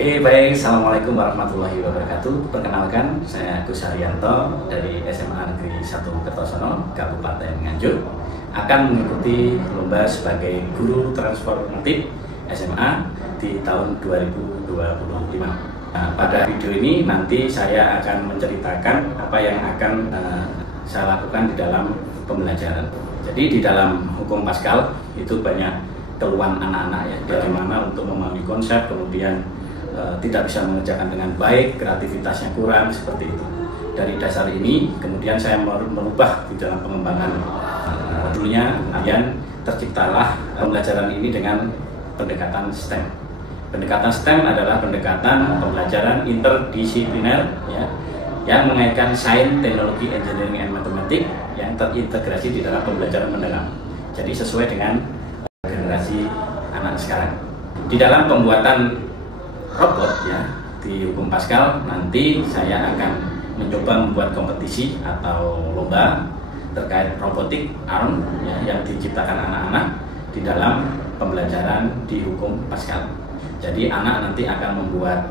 Oke, baik. Assalamualaikum warahmatullahi wabarakatuh. Perkenalkan, saya Agus Haryanto dari SMA Negeri 1 Kertosono, Kabupaten Nganjuk, akan mengikuti lomba sebagai guru transformatif SMA di tahun 2025. Nah, pada video ini nanti saya akan menceritakan apa yang akan saya lakukan di dalam pembelajaran. Jadi di dalam hukum Pascal itu banyak keluhan anak-anak ya, dari mana untuk memahami konsep, kemudian tidak bisa mengerjakan dengan baik, kreativitasnya kurang, seperti itu. Dari dasar ini kemudian saya merubah di dalam pengembangan modulnya, kemudian terciptalah pembelajaran ini dengan pendekatan STEM. Pendekatan STEM adalah pendekatan pembelajaran interdisipliner ya, yang mengaitkan sains, teknologi, engineering, and mathematics yang terintegrasi di dalam pembelajaran mendalam. Jadi sesuai dengan generasi anak sekarang. Di dalam pembuatan robot ya di hukum Pascal, nanti saya akan mencoba membuat kompetisi atau lomba terkait robotik arm ya, yang diciptakan anak-anak di dalam pembelajaran di hukum Pascal. Jadi anak nanti akan membuat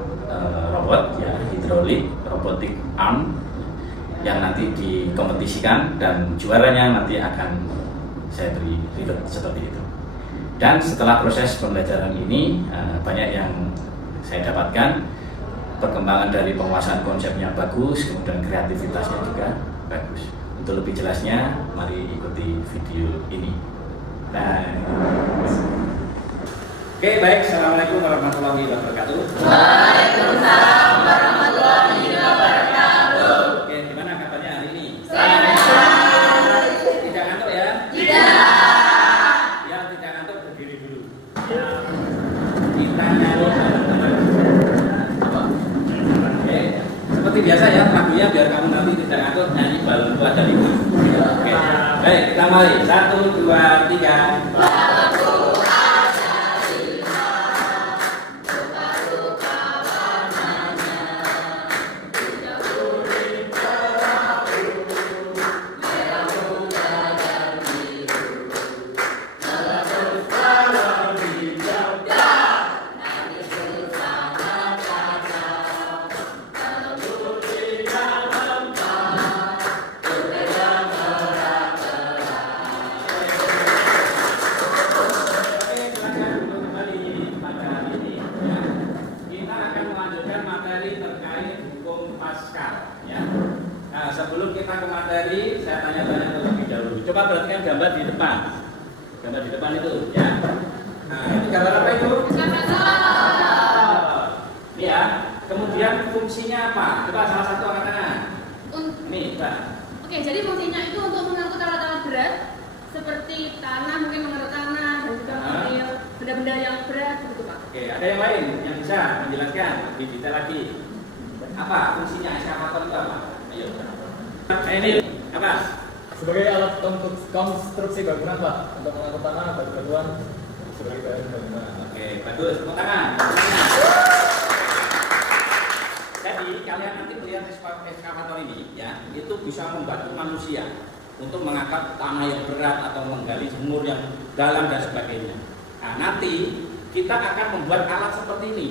robot ya, hidrolik robotik arm yang nanti dikompetisikan dan juaranya nanti akan saya beri reward seperti itu. Dan setelah proses pembelajaran ini banyak yang saya dapatkan, perkembangan dari penguasaan konsepnya bagus, kemudian kreativitasnya juga bagus. Untuk lebih jelasnya, mari ikuti video ini. Nah, oke, baik. Assalamualaikum warahmatullahi wabarakatuh. Waalaikumsalam warahmatullahi wabarakatuh. Oke, gimana kabarnya hari ini? Sehat. Tidak ngantuk ya? Tidak. Yang tidak ngantuk berdiri dulu. Kita nyanyi. Seperti biasa ya, lagunya biar kamu nanti tidak ngantuk, nyanyi balonku ada 5. Oke, baik, kita mulai. 1, 2, 3. Sebelum kita ke materi, saya tanya-tanya terlebih dahulu. Coba perhatikan gambar di depan. Gambar di depan itu, ya. Nah, ini gambar apa itu? Ini ya. Kemudian fungsinya apa? Coba salah satu angkat tangan. Ini, Mbak. Oke, jadi fungsinya itu untuk mengangkut alat-alat berat seperti tanah, mungkin mengangkut tanah dan juga mengambil benda-benda yang berat, begitu Pak. Oke, ada yang lain yang bisa menjelaskan lebih detail lagi. Apa fungsinya eskavator itu apa? Ayo. Nah, ini apa? Sebagai alat konstruksi bangunan Pak, untuk mengangkut tanah, batu-batuan sebagai bahan bangunan. Oke, bagus. Tepuk tangan. Jadi kalian nanti melihat eskavator ini ya, itu bisa membantu manusia untuk mengangkat tanah yang berat atau menggali sumur yang dalam dan sebagainya. Nah, nanti kita akan membuat alat seperti ini,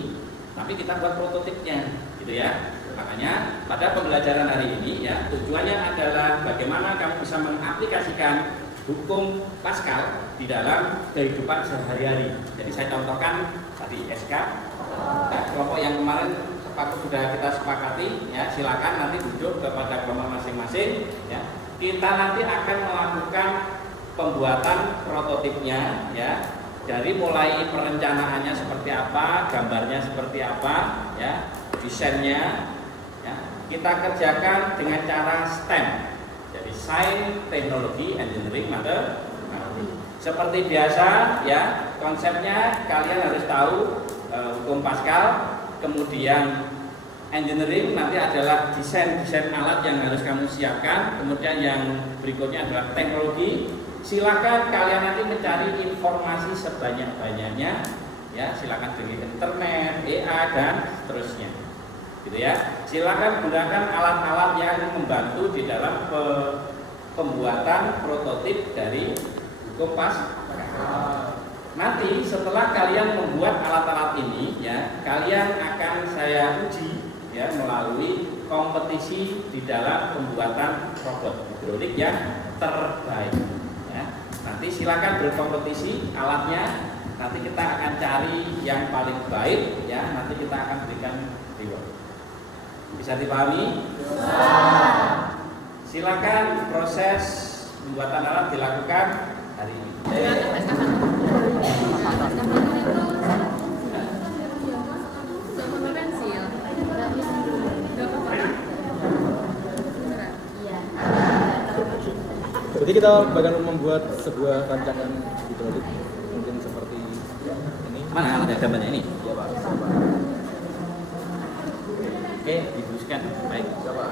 tapi kita buat prototipnya, gitu ya. Makanya pada pembelajaran hari ini ya, tujuannya adalah bagaimana kamu bisa mengaplikasikan hukum Pascal di dalam kehidupan sehari-hari. Jadi saya contohkan tadi SK, nah, kelompok yang kemarin sudah kita sepakati ya, silakan nanti duduk kepada kelompok masing-masing ya. Kita nanti akan melakukan pembuatan prototipnya ya, dari mulai perencanaannya seperti apa, gambarnya seperti apa ya, desainnya. Kita kerjakan dengan cara STEM, jadi Science, Teknologi, Engineering, Mathematics. Seperti biasa ya, konsepnya kalian harus tahu hukum Pascal, kemudian Engineering nanti adalah desain alat yang harus kamu siapkan, kemudian yang berikutnya adalah teknologi. Silakan kalian nanti mencari informasi sebanyak-banyaknya ya, silakan dari internet, EA dan seterusnya. Gitu ya. Silakan gunakan alat-alat yang membantu di dalam pembuatan prototip dari hukum Pascal. Nanti setelah kalian membuat alat-alat ini ya, kalian akan akan saya uji ya melalui kompetisi di dalam pembuatan robot hidrolik yang terbaik. Ya. Nanti silakan berkompetisi alatnya. Nanti kita akan cari yang paling baik. Ya. Nanti kita akan berikan reward. Bisa dipahami? Silakan proses pembuatan alat dilakukan hari ini. Berarti kita bakal membuat sebuah rancangan hidrolik mungkin seperti ini. Mana alat gambarnya ini? Ya Pak. Oke, dibuskan. Baik. Coba.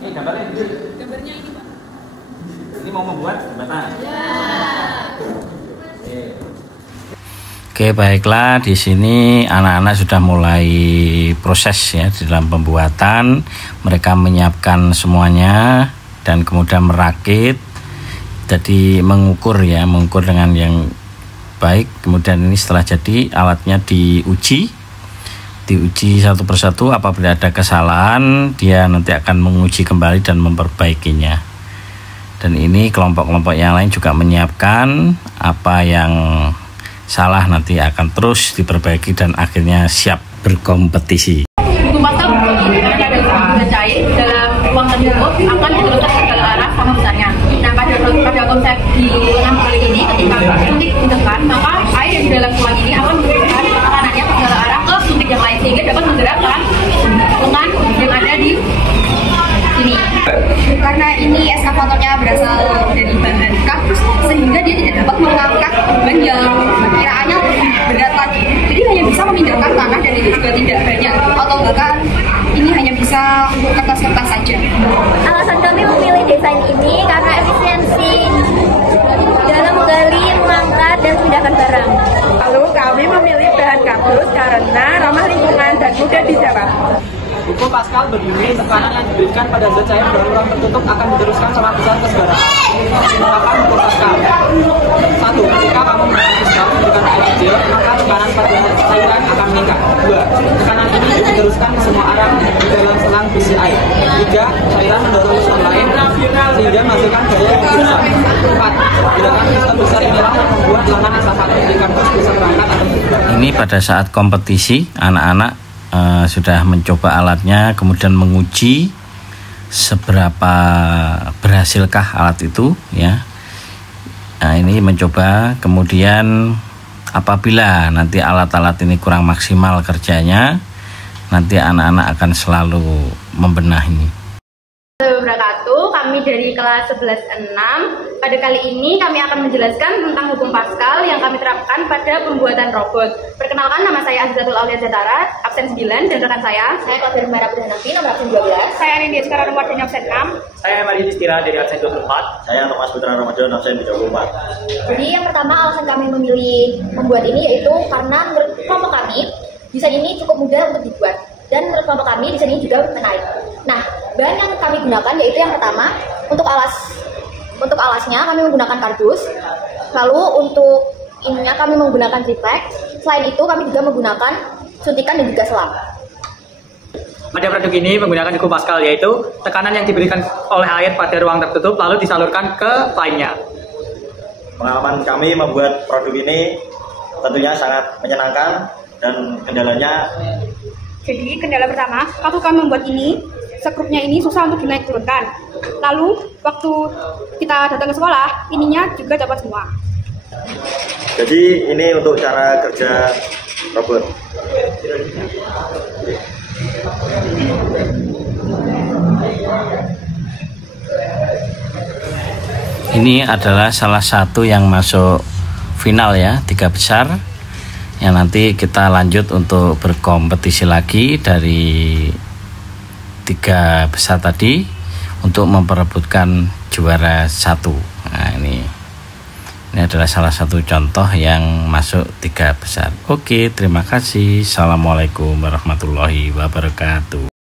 Ini gambarnya ini. Gambarnya ini Pak. Ini mau membuat jembatan. Oke, baiklah, di sini anak-anak sudah mulai proses ya di dalam pembuatan. Mereka menyiapkan semuanya dan kemudian merakit. Jadi mengukur dengan yang baik. Kemudian ini setelah jadi alatnya diuji satu persatu. Apabila ada kesalahan, dia nanti akan menguji kembali dan memperbaikinya. Dan ini kelompok-kelompok yang lain juga menyiapkan apa yang salah nanti akan terus diperbaiki dan akhirnya siap berkompetisi. Hukum pasal ada guna cair dalam ruang tertutup akan diteruskan ke segala arah sama besarnya. Nah, pada konsep di lengan hidrolik ini, ketika suntik ditekan, maka air yang di dalam ruang ini akan memberikan tekanannya ke segala arah ke suntik yang lain sehingga dapat menggerakkan lengan yang ada di sini. Karena ini eskavatornya berasal dari bahan kardus, sehingga dia tidak dapat mengangkat beban yang perkiraannya lebih berat lagi. Jadi hanya bisa memindahkan tanah dan itu juga tidak banyak, atau bahkan ini hanya bisa untuk kertas-kertas saja. Alasan kami memilih desain ini karena efisiensi dalam menggali, mengangkat, dan memindahkan barang. Lalu kami memilih bahan kardus karena ramah lingkungan dan mudah dijawab. Hukum Pascal berbunyi tekanan yang diberikan pada zat cair dalam ruang tertutup akan diteruskan sama besar ke segala arah. Menerapkan hukum Pascal. 1. Ketika kamu menggunakan Pascal memberikan air kecil, maka tekanan pada cairan akan meningkat. 2. Tekanan ini diteruskan ke semua arah di dalam selang berisi air. 3. Cairan mendorong usaha lain sehingga menghasilkan gaya yang lebih besar. 4. Gerakan sistem besar inilah yang membuat lengan eskavator di kampus bisa terangkat atau bergerak. Ini pada saat kompetisi anak-anak sudah mencoba alatnya, kemudian menguji seberapa berhasilkah alat itu ya. Nah, ini mencoba, kemudian apabila nanti alat-alat ini kurang maksimal kerjanya, nanti anak-anak akan selalu membenahi. Wabarakatuh, kami dari kelas 11-6. Pada kali ini kami akan menjelaskan tentang hukum Pascal yang kami terapkan pada pembuatan robot. Perkenalkan, nama saya Azizatul Aulia Zatara, absen 9, dan rekan saya Klaudiri Mara Pudhanafi, nomor absen 12. Saya Nindi sekarang nomor absen 6. Saya Mari Istira dari absen 24. Saya Thomas Putra Ramadan absen 34. Jadi yang pertama alasan kami memilih membuat ini yaitu karena menurut kelompok kami desain ini cukup mudah untuk dibuat. Dan menurut kelompok kami desain ini juga menarik. Nah, bahan yang kami gunakan yaitu yang pertama untuk alasnya kami menggunakan kardus. Lalu untuk ininya kami menggunakan triplek. Selain itu kami juga menggunakan suntikan dan juga selang. Pada produk ini menggunakan hukum Pascal, yaitu tekanan yang diberikan oleh air pada ruang tertutup lalu disalurkan ke lainnya. Pengalaman kami membuat produk ini tentunya sangat menyenangkan dan kendalanya. Jadi kendala pertama, waktu kami membuat ini, skrupnya ini susah untuk dinaik turunkan. Lalu waktu kita datang ke sekolah, ininya juga dapat semua. Jadi ini untuk cara kerja robot. Ini adalah salah satu yang masuk final ya, 3 besar. Yang nanti kita lanjut untuk berkompetisi lagi dari 3 besar tadi untuk memperebutkan juara 1. Nah, ini adalah salah satu contoh yang masuk 3 besar. Oke, terima kasih. Assalamualaikum warahmatullahi wabarakatuh.